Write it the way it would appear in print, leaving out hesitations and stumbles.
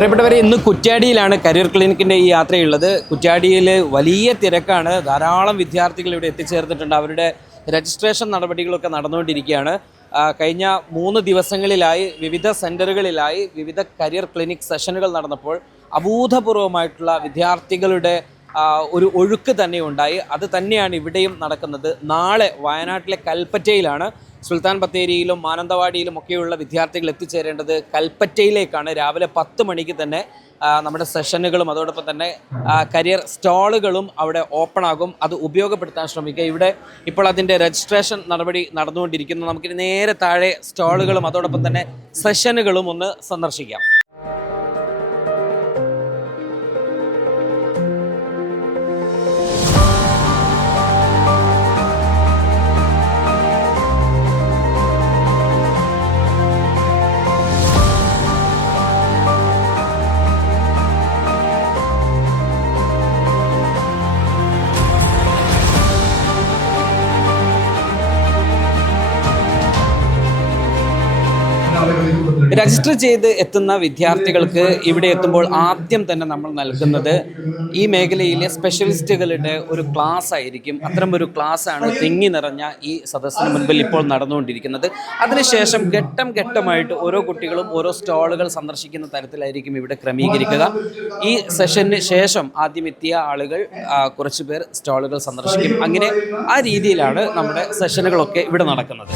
പ്രിയപ്പെട്ടവരെ, ഇന്ന് കുറ്റ്യാടിയിലാണ് കരിയർ ക്ലിനിക്കിൻ്റെ ഈ യാത്രയുള്ളത്. കുറ്റ്യാടിയിൽ വലിയ തിരക്കാണ്. ധാരാളം വിദ്യാർത്ഥികൾ ഇവിടെ എത്തിച്ചേർന്നിട്ടുണ്ട്. അവരുടെ രജിസ്ട്രേഷൻ നടപടികളൊക്കെ നടന്നുകൊണ്ടിരിക്കുകയാണ്. കഴിഞ്ഞ 3 ദിവസങ്ങളിലായി വിവിധ സെൻറ്ററുകളിലായി വിവിധ കരിയർ ക്ലിനിക് സെഷനുകൾ നടന്നപ്പോൾ അഭൂതപൂർവമായിട്ടുള്ള വിദ്യാർത്ഥികളുടെ ഒരു ഒഴുക്ക് തന്നെ ഉണ്ടായി. അത് തന്നെയാണ് ഇവിടെയും നടക്കുന്നത്. നാളെ വയനാട്ടിലെ കൽപ്പറ്റയിലാണ്. സുൽത്താൻ ബത്തേരിയിലും മാനന്തവാടിയിലും ഒക്കെയുള്ള വിദ്യാർത്ഥികൾ എത്തിച്ചേരേണ്ടത് കൽപ്പറ്റയിലേക്കാണ്. രാവിലെ 10 മണിക്ക് തന്നെ നമ്മുടെ സെഷനുകളും അതോടൊപ്പം തന്നെ കരിയർ സ്റ്റാളുകളും അവിടെ ഓപ്പൺ ആകും. അത് ഉപയോഗപ്പെടുത്താൻ ശ്രമിക്കുക. ഇവിടെ ഇപ്പോൾ അതിൻ്റെ രജിസ്ട്രേഷൻ നടപടി നടന്നുകൊണ്ടിരിക്കുന്നു. നമുക്കിനി നേരെ താഴെ സ്റ്റാളുകളും അതോടൊപ്പം തന്നെ സെഷനുകളും ഒന്ന് സന്ദർശിക്കാം. രജിസ്റ്റർ ചെയ്ത് എത്തുന്ന വിദ്യാർത്ഥികൾക്ക് ഇവിടെ എത്തുമ്പോൾ ആദ്യം തന്നെ നമ്മൾ നൽകുന്നത് ഈ മേഖലയിലെ സ്പെഷ്യലിസ്റ്റുകളുടെ ഒരു ക്ലാസ് ആയിരിക്കും. അത്തരമൊരു ക്ലാസ്സാണ് തിങ്ങി നിറഞ്ഞ ഈ സദസ്സിന് മുൻപിൽ ഇപ്പോൾ നടന്നുകൊണ്ടിരിക്കുന്നത്. അതിനുശേഷം ഘട്ടം ഘട്ടമായിട്ട് ഓരോ കുട്ടികളും ഓരോ സ്റ്റാളുകൾ സന്ദർശിക്കുന്ന തരത്തിലായിരിക്കും ഇവിടെ ക്രമീകരിക്കുക. ഈ സെഷന് ശേഷം ആദ്യം എത്തിയ ആളുകൾ കുറച്ച് പേർ സ്റ്റാളുകൾ സന്ദർശിക്കും. അങ്ങനെ ആ രീതിയിലാണ് നമ്മുടെ സെഷനുകളൊക്കെ ഇവിടെ നടക്കുന്നത്.